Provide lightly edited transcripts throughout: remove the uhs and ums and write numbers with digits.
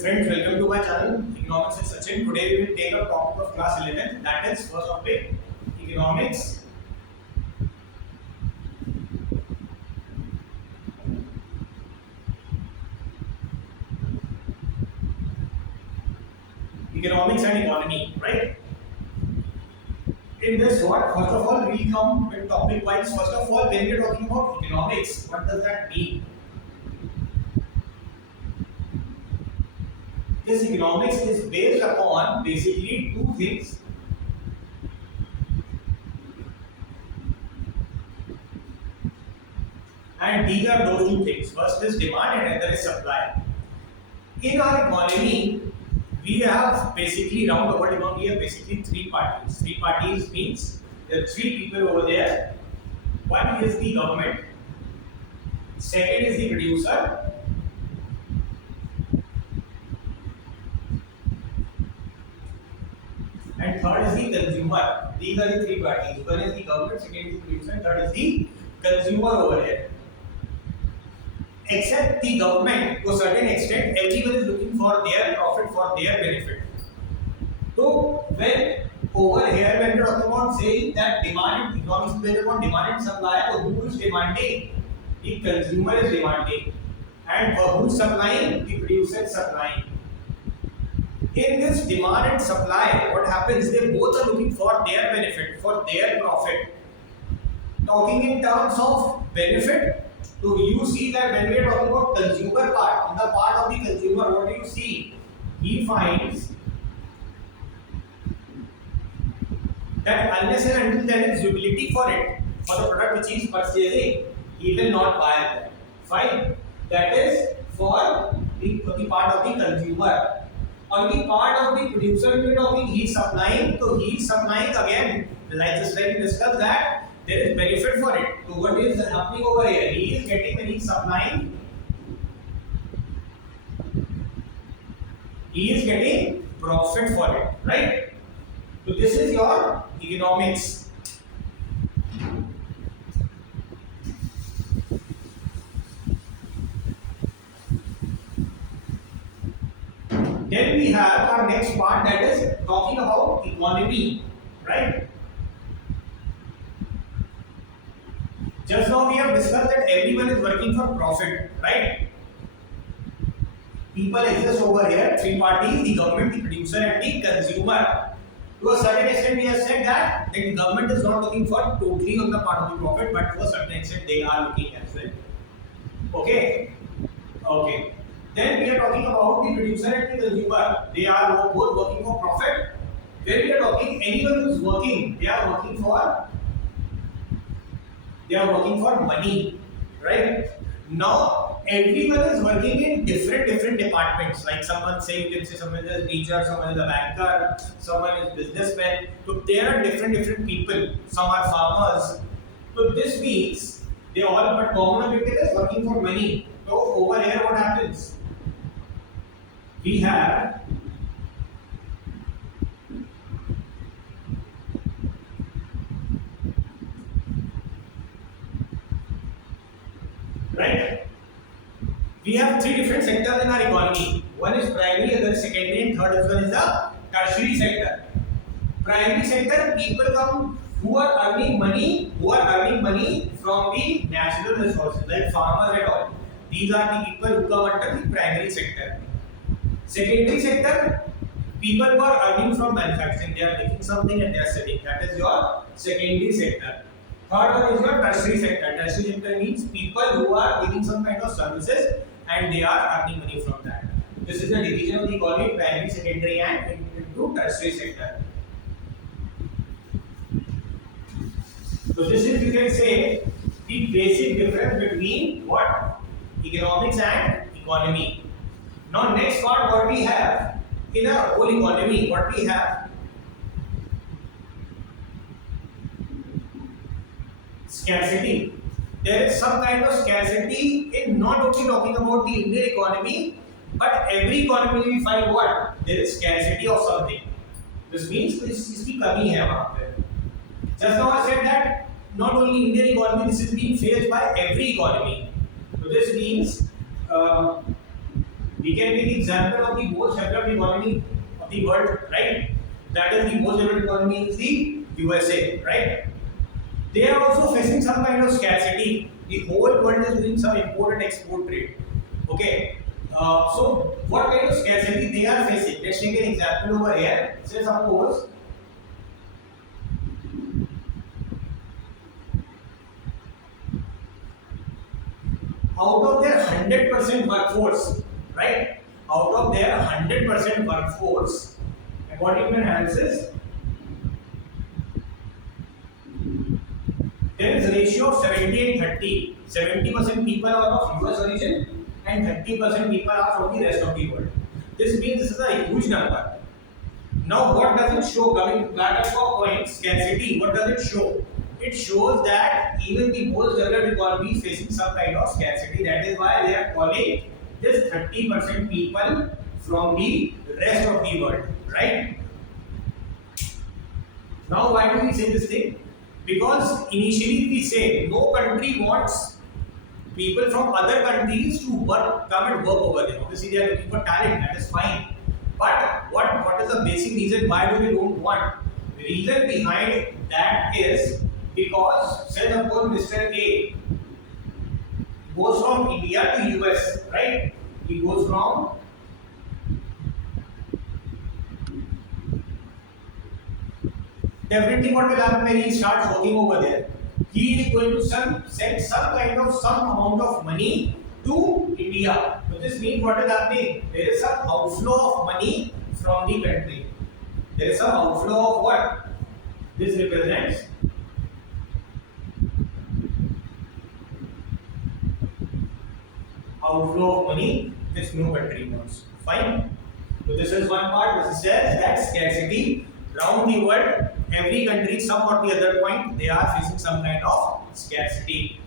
Friends, welcome to my channel Economics with Sachin. Today we will take a topic of class 11, that is first topic economics. Economics and economy, right? In this what? First of all, we come with topic wise. First of all, when we are talking about economics, what does that mean? This economics is based upon basically two things. And these are those two things. First is demand and other is supply. In our economy, we have basically roundabout economy, we have basically three parties. Three parties means there are three people over there. One is the government, second is the producer, and third is the consumer. These are the three parties. One is the government, second is the producer, and third is the consumer over here. Except the government, to a certain extent, everyone is looking for their profit, for their benefit. So when over here, when we're talking about saying that demand, economics is based upon demand and supply, so who is demanding? The consumer is demanding. And who is supplying? The producer is supplying. In this demand and supply, what happens? They both are looking for their benefit, for their profit. Talking in terms of benefit, so you see that when we are talking about consumer part, in the part of the consumer, what do you see? He finds that unless and until there is utility for it, for the product which he is purchasing, he will not buy that. Fine. That is for the part of the consumer. On the part of the producer, we are talking, he is supplying, so he is supplying again, like just like we discussed that. There is benefit for it. So what is happening over here? He is getting, when he is supplying, he is getting profit for it, right? So this is your economics. Then we have our next part, that is talking about economy, right? Just now we have discussed that everyone is working for profit, right? People exist over here, three parties, the government, the producer and the consumer. To a certain extent we have said that the government is not looking for totally on the part of the profit, but to a certain extent they are looking as well. Okay? Okay. Then we are talking about the producer and the consumer. They are both working for profit. Then we are talking anyone who is working, they are working for money, right? Now everyone is working in different departments. Like someone say, you can say someone is a teacher, someone is a banker, someone is businessman. So there are different people. Some are farmers. So this means they all, but common objective is working for money. So over here what happens? We have right? We have three different sectors in our economy. One is primary, other is secondary, and third one is the tertiary sector. Primary sector, people come who are earning money from the natural resources like farmers and all. These are the people who come under the primary sector. Secondary sector, people who are earning from manufacturing. They are making something and they are selling. That is your secondary sector. Third one is your tertiary sector. Tertiary sector means people who are giving some kind of services and they are earning money from that. This is the division of the economy: primary, secondary, and into tertiary sector. So this is, you can say, the basic difference between what? Economics and economy. Now next part, what we have in our whole economy, what we have? Scarcity. There is some kind of scarcity in not only talking about the Indian economy, but every economy we find what? There is scarcity of something. This means इसकी कमी है वहाँ पे. Just now I said that not only Indian economy, this is being faced by every economy. So this means We can take example of the most developed economy of the world, right? That is the most developed economy is the USA, right? They are also facing some kind of scarcity. The whole world is doing some import and export trade. Okay. So what kind of scarcity they are facing? Let's take an example over here. Say suppose out of their 100% workforce, right? Out of their 100% workforce, according to analysis, there is a ratio of 70 and 30. 70% people are of US origin and 30% people are from the rest of the world. This means this is a huge number. Now, what does it show? Coming back to our point, scarcity, what does it show? It shows that even the most developed economy is facing some kind of scarcity. That is why they are calling this 30% people from the rest of the world, right? Now, why do we say this thing? Because initially we say no country wants people from other countries to come and work over there. Obviously, they are looking for talent, that is fine. But what is the basic reason why do we don't want? The reason behind that is because, say suppose Mr. A goes from India to US, right? He goes from definitely what will happen when he starts working over there? He is going to send some amount of money to India. So this means what is happening? There is some outflow of money from the country. There is some outflow of what? This represents outflow of money this new country wants. Fine. So this is one part. This says that scarcity around the world, every country, some or the other point, they are facing some kind of scarcity.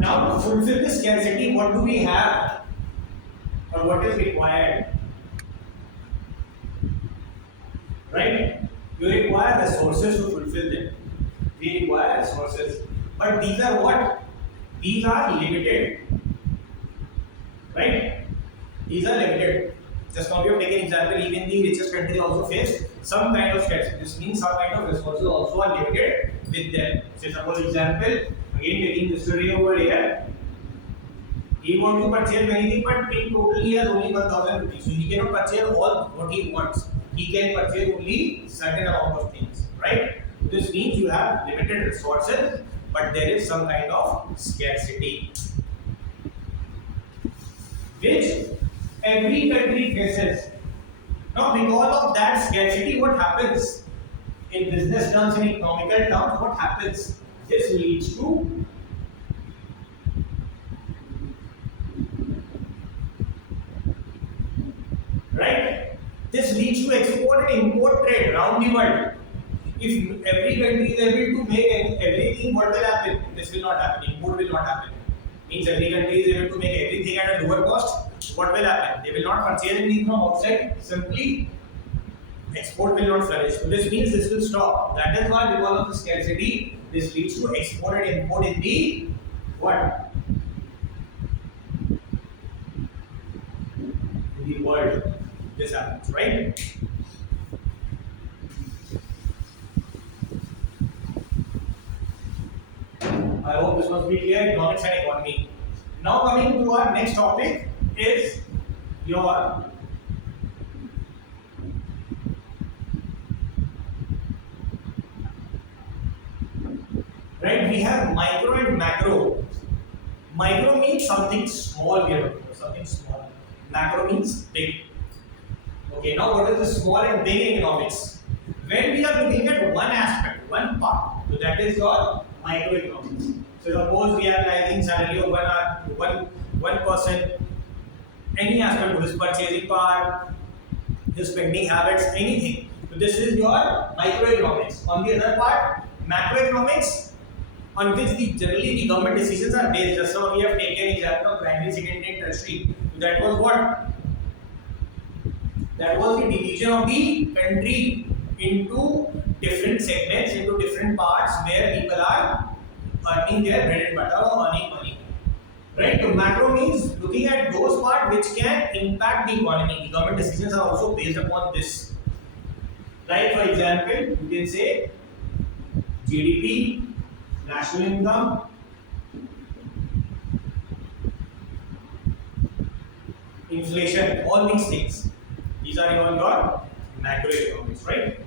Now, to fulfill this scarcity, what do we have or what is required? Right? You require resources to fulfill them. We require resources. But these are what? These are limited. Right? These are limited. Just now we have taken example, even the richest country also face some kind of scarcity. This means some kind of resources also are limited with them. Say suppose example, again taking this story over here. He wants to purchase many things, but in total he has only 1,000 rupees. So he cannot purchase all what he wants. He can purchase only certain amount of things, right? This means you have limited resources, but there is some kind of scarcity, which every country faces. Now, because of that scarcity, what happens in business terms, in economical terms? What happens? This leads to right. This leads to export and import trade around the world. If every country is able to make everything, what will happen? This will not happen. Import will not happen. Means every country is able to make everything at a lower cost. What will happen? They will not purchase anything from outside. Simply, export will not flourish. So this means this will stop. That is why, because of the scarcity, this leads to export and import in the what? In the world. This happens, right? I hope this must be clear. Economics and economy. Now coming to our next topic is your right. We have micro and macro. Micro means something small here, something small. Macro means big. Okay, now what is the small and big in economics? When we are looking at one aspect, one part, so that is your microeconomics. So suppose we are analyzing salary of one person, any aspect of his purchasing power, his spending habits, anything. So this is your microeconomics. On the other part, macroeconomics, on which generally the government decisions are based. Just now we have taken example of primary, secondary, and tertiary. So that was what? That was the division of the country into different segments into different parts where people are earning their bread and butter or earning money. Right? So macro means looking at those parts which can impact the economy. The government decisions are also based upon this. Like for example, you can say GDP, national income, inflation, all these things. These are your macroeconomics, right?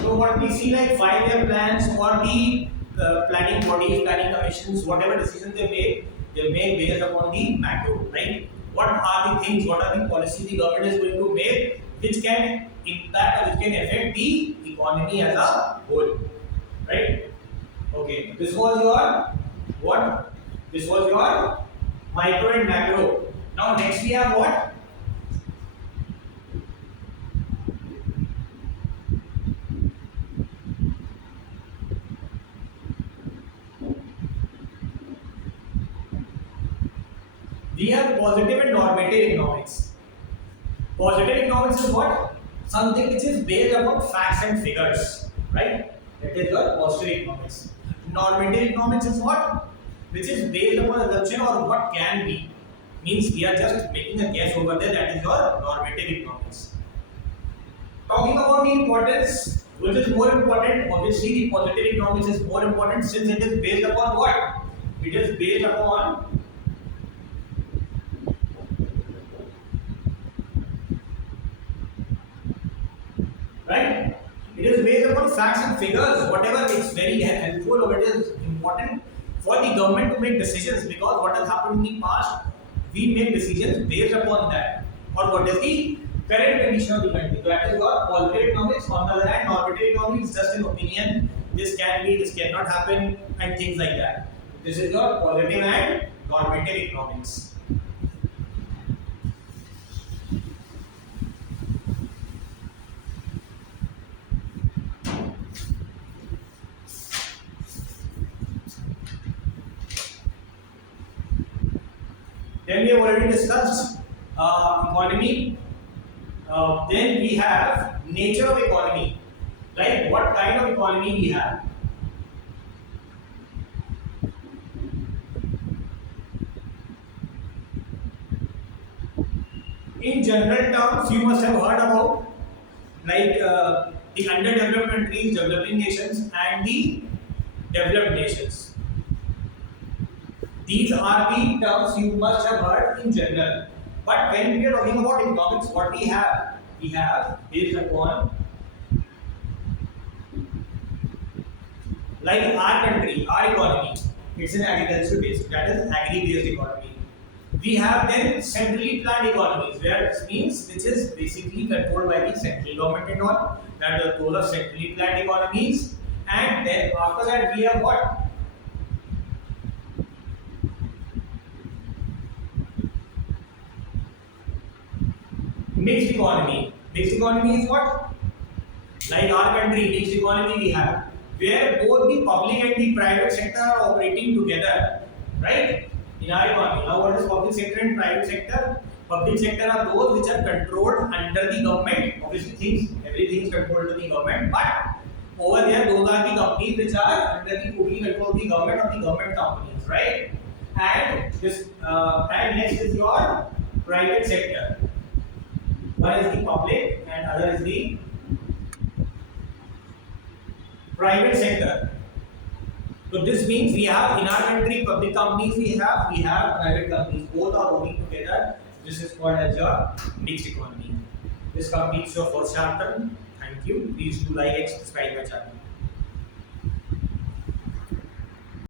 So what we see like 5-year plans or the planning bodies, planning commissions, whatever decisions they make based upon the macro, right? What are the things, what are the policies the government is going to make which can impact or which can affect the economy as a whole, right? Okay, this was your what? This was your micro and macro. Now next we have what? We have positive and normative economics. Positive economics is what? Something which is based upon facts and figures, right? That is your positive economics. Normative economics is what? Which is based upon assumption or what can be. Means we are just making a guess over there. That is your normative economics. Talking about the importance, which is more important? Obviously, the positive economics is more important since it is based upon what? It is based upon right? It is based upon facts and figures. Whatever is very helpful or it is important for the government to make decisions because what has happened in the past, we make decisions based upon that. Or what is the current condition of the country. So that is your positive economics. On the other hand, normative economics is just an opinion. This can be, this cannot happen, and things like that. This is your positive and normative economics. Then we have already discussed economy. Then we have nature of economy. Like what kind of economy we have. In general terms, you must have heard about like the underdeveloped countries, developing nations, and the developed nations. These are the terms you must have heard in general. But when we are talking about economics, what we have based upon like our country, our economy, it's an agriculture based, that is agri-based economy. We have then centrally planned economies, where it means which is basically controlled by the central government and all. That are those are centrally planned economies. And then after that we have what? Mixed economy. Mixed economy is what? Like our country, mixed economy we have, where both the public and the private sector are operating together, right? In our economy. Now, what is public sector and private sector? Public sector are those which are controlled under the government. Obviously, everything is controlled to the government, but over there, those are the companies which are under the total control of the government or the government companies, right? And this, and next is your private sector. One is the public and other is the private sector. So this means we have in our country public companies, we have private companies. Both are working together. This is called as your mixed economy. This completes your first chapter. Thank you. Please do like and subscribe my channel.